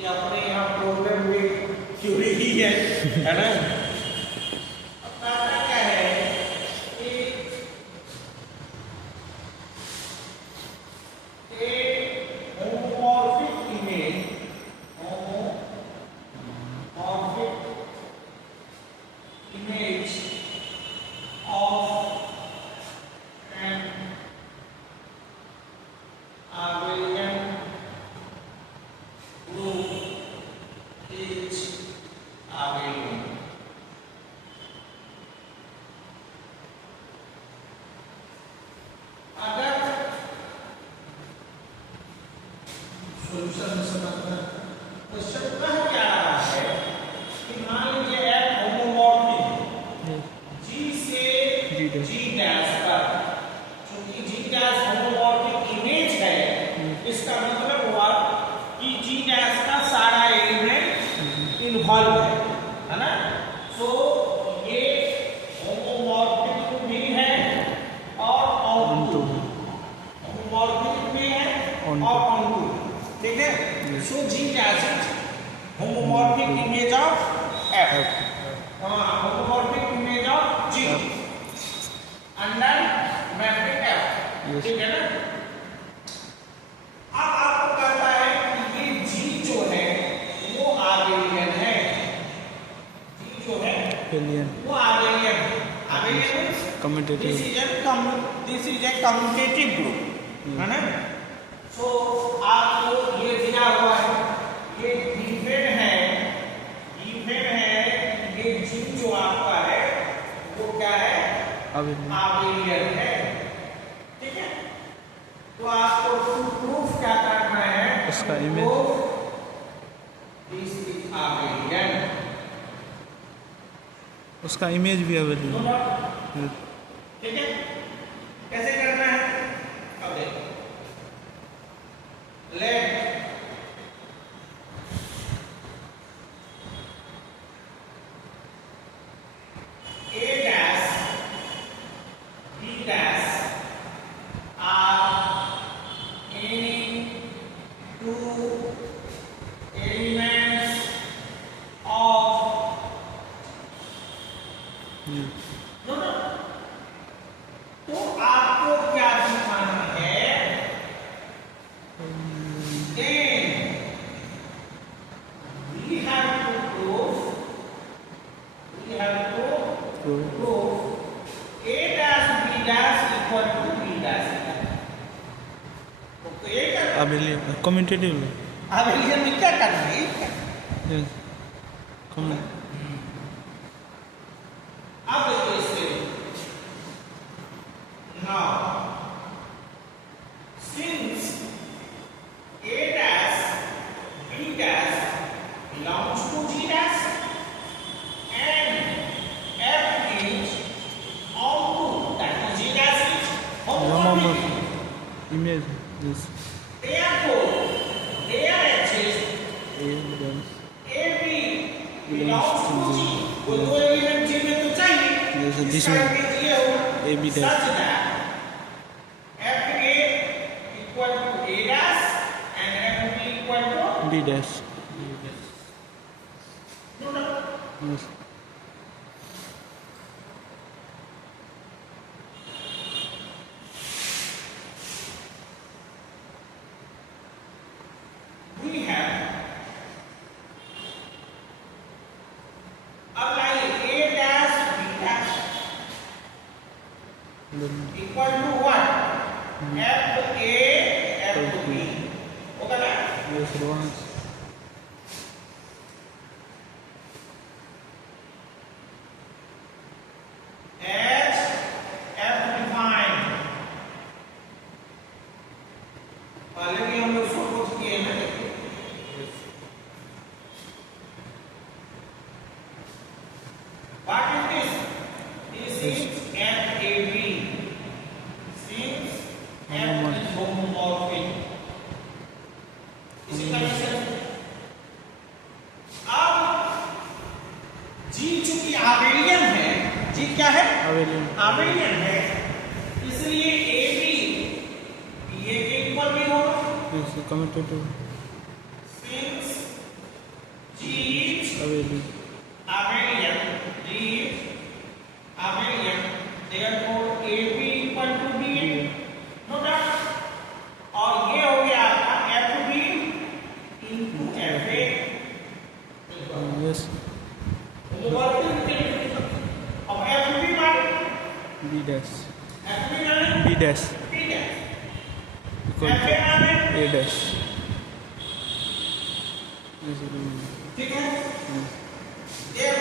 कि अपने यहाँ प्रॉब्लम हुई क्यों ही है ना। अब करना क्या है कि एक homomorphic image of an abelian group is abelian. अगर सॉल्यूशन समझना क्वेश्चन कह क्या रहा है कि मान लीजिए एक होमोमॉर्फिक G से G डैश पर, चूंकि G डैश होमोमॉर्फिक इमेज है, इसका मतलब हुआ कि G डैश का सारा एलिमेंट इन्वॉल्व है ना। सो ये होमोमॉर्फिक भी है और ऑनटू, होमोमॉर्फिक भी है और ऑनटू, ठीक है। सो G dash homomorphic image of F, homomorphic image of G under matrix F, ठीक है ना। अब आपको कहता है कि ये G जो है वो आबेलियन है, G जो है वो आबेलियन है। Abelian commutative, this is a commutative group, है ना। सो आपको ये दिया हुआ है, ये गिवन है, ये G जो आपका है वो क्या है, आबेलियन है, ठीक है। तो आपको प्रूफ क्या करना है, उसका इमेज, दिस इज आबेलियन, उसका इमेज भी अवेलेबल, ठीक है। कैसे करना है, अब देखो, late A dash B dash are any two elements of no, तो आपको क्या दिखाना है, then we have to prove A dash B dash equal to B dash, तो ये क्या अवेलेबल कम्यूटेटिव, आबेलियन में क्या करना है, अब देखो इससे now since A dash B dash belongs to G dash and F is onto that is G dash is homomorphic, image this therefore there exists AB belongs to G, वो दो element G में तो चाहिए, this इसका image ये होगा AB such dash that FA equal to A dash and FB equal to B dash, no, yes. we have अब लाइए A dash B dash equal to what, FA FB होगा ना। Yes, advance. As F defined, पहले भी हम लोग suppose किए हैं, what is this, this is FAB, since F is homomorphic, इसी तरह से अब G चूंकि आबेलियन है, G क्या है, आबेलियन है, इसलिए AB BA के इक्वल भी होगा, commutative, since Abelian. Abelian. G is abelian. Therefore AB equal to BN. No doubt. और ये हो गया आपका FB into FA. Yes. अब FB माने B dash. FB माने B dash. B dash. Equal FA माने to A dash. Yes. ठीक है? Therefore